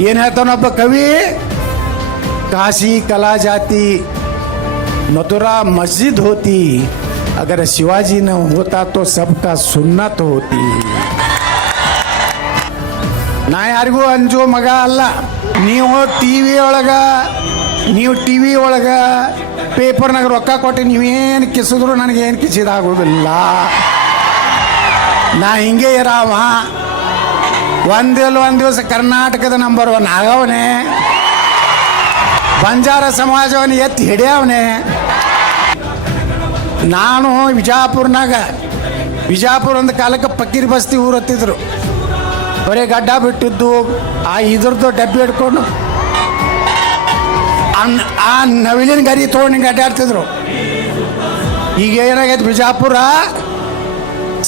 ಏನು ಹೇಳ್ತಾನೊಬ್ಬ ಕವಿ, काशी कला जाती मथुरा मस्जिद होती, अगर शिवाजी न होता तो सबका सुन्नत होती. ನಾ ಯಾರಿಗೂ ಅಂಜೋ ಮಗ ಅಲ್ಲ. ನೀವು ಟಿ ವಿ ಒಳಗ ಪೇಪರ್ನಾಗ ರೊಕ್ಕ ಕೊಟ್ಟು ನೀವೇನು ಕಿಸಿದ್ರು ನನಗೇನು ಕಿಸಿದಾಗೋದಿಲ್ಲ. ನಾ ಹಿಂಗೆ ಇರಾವ. ಒಂದು ದಿವಸ ಕರ್ನಾಟಕದ ನಂಬರ್ 1 ಆಗವನೇ, ಬಂಜಾರ ಸಮಾಜವನ್ನು ಎತ್ತಿ ಹಿಡಿಯವನೆ. ನಾನು ವಿಜಾಪುರ ಒಂದು ಕಾಲಕ್ಕೆ ಪಕ್ಕೀರ್ ಬಸ್ತಿ ಊರು ಹತ್ತಿದ್ರು. ಬರೀ ಗಡ್ಡ ಬಿಟ್ಟಿದ್ದು ಇದ್ರದ್ದು ಡಬ್ಬಿ ಹಿಡ್ಕೊಂಡು ಆ ನವಿಲಿನ ಗರಿ ತೊಗೊಂಡು ಅಡ್ಡಾಡ್ತಿದ್ರು. ಈಗ ಏನಾಗೈತೆ, ಬಿಜಾಪುರ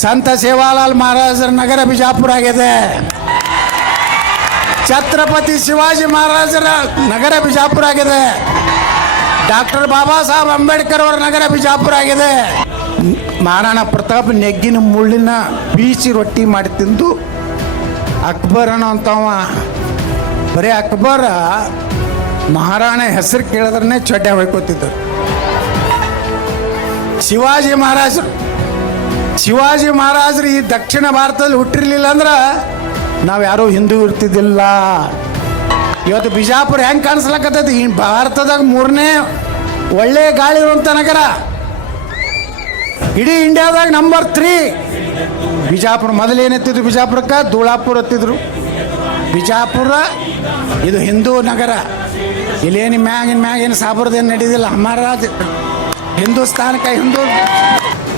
ಸಂತ ಸೇವಾಲಾಲ್ ಮಹಾರಾಜರ ನಗರ ಬಿಜಾಪುರ ಆಗಿದೆ. ಛತ್ರಪತಿ ಶಿವಾಜಿ ಮಹಾರಾಜರ ನಗರ ಬಿಜಾಪುರ ಆಗಿದೆ. ಡಾಕ್ಟರ್ ಬಾಬಾ ಸಾಹೇಬ್ ಅಂಬೇಡ್ಕರ್ ಅವರ ನಗರ ಬಿಜಾಪುರ ಆಗಿದೆ. ಮಹಾರಾಣಾ ಪ್ರತಾಪ್ ನೆಗ್ಗಿನ ಮುಳ್ಳಿನ ಬೀಸಿ ರೊಟ್ಟಿ ಮಾಡಿ ತಿಂದು ಅಕ್ಬರ್ ಅನ್ನೋಂಥವ, ಬರೀ ಅಕ್ಬರ ಮಹಾರಾಣ ಹೆಸರು ಕೇಳಿದ್ರೆ ಚೊಡ್ಡೆ ಹೊಯ್ಕೋತಿದ್ದರು. ಶಿವಾಜಿ ಮಹಾರಾಜರು ಈ ದಕ್ಷಿಣ ಭಾರತದಲ್ಲಿ ಹುಟ್ಟಿರ್ಲಿಲ್ಲ ಅಂದ್ರೆ ನಾವು ಯಾರೂ ಹಿಂದೂ ಇರ್ತಿದ್ದಿಲ್ಲ. ಇವತ್ತು ಬಿಜಾಪುರ ಹೆಂಗೆ ಕಾಣಿಸ್ಲಕ್ಕತ್ತೈತಿ, ಈ ಭಾರತದಾಗ 3ನೇ ಒಳ್ಳೆ ಗಾಳಿ ಇರುವಂಥ ನಗರ, ಇಡೀ ಇಂಡಿಯಾದಾಗ ನಂಬರ್ 3 ಬಿಜಾಪುರ. ಮೊದಲೇನೆತ್ತಿದ್ರು ಬಿಜಾಪುರಕ್ಕೆ ಧೂಳಾಪುರ ಎತ್ತಿದ್ರು. ಬಿಜಾಪುರ ಇದು ಹಿಂದೂ ನಗರ. ಇಲ್ಲೇನು ಮ್ಯಾಗಿನ ಸಾಬರ್ದೇನು ನಡೀದಿಲ್ಲ. ಮಹಾರಾಜ್ ಹಿಂದೂಸ್ತಾನಕ್ಕೆ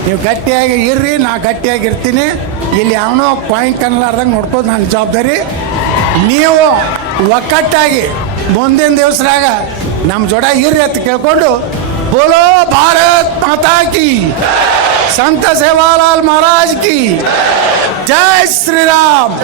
ನೀವು ಗಟ್ಟಿಯಾಗಿ ಇರ್ರಿ, ನಾ ಗಟ್ಟಿಯಾಗಿರ್ತೀನಿ. ಇಲ್ಲಿ ಯಾವನೋ ಪಾಯಿಂಟ್ ಕನ್ನಲಾರ್ದಂಗೆ ನೋಡ್ಕೋದು ನನ್ನ ಜವಾಬ್ದಾರಿ. ನೀವು ಒಕ್ಕಟ್ಟಾಗಿ ಮುಂದಿನ ದಿವಸದಾಗ ನಮ್ಮ ಜೋಡ ಇರ್ರಿ ಅಂತ ಕೇಳ್ಕೊಂಡು, ಬೋಲೋ ಭಾರತ್ ಮಾತಾ ಕಿ, ಸಂತ ಸೇವಾಲಾಲ್ ಮಹಾರಾಜ್ ಕಿ ಜೈ ಶ್ರೀರಾಮ್.